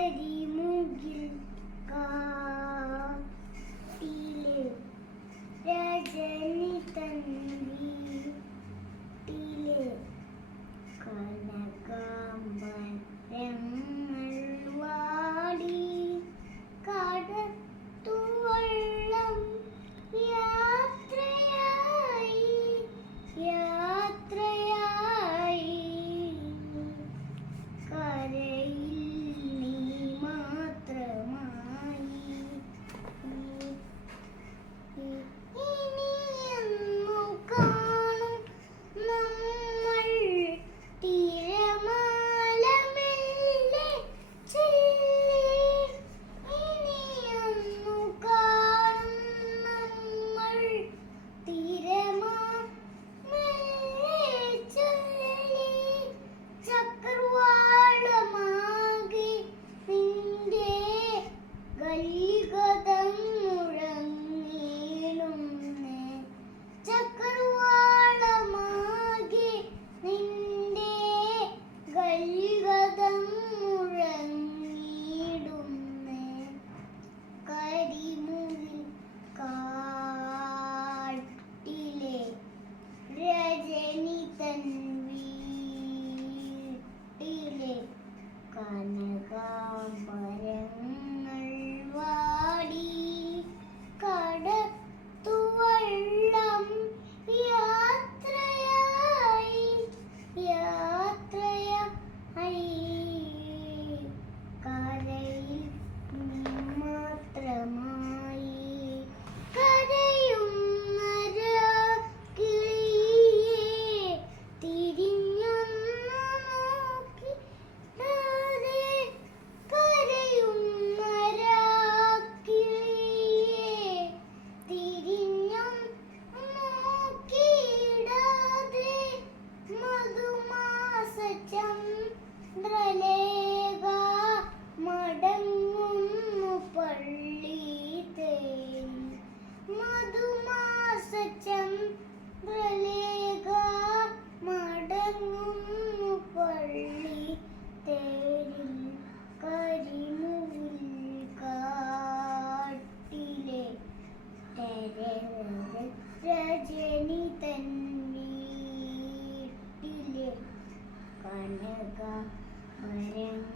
Ready, പ്രലേഖ മടങ്ങുന്നു പള്ളി തേരിൽ കരിമുവിൽ കാട്ടിലെ രജനി തന്നീട്ടിലെ കനക മരങ്ങൾ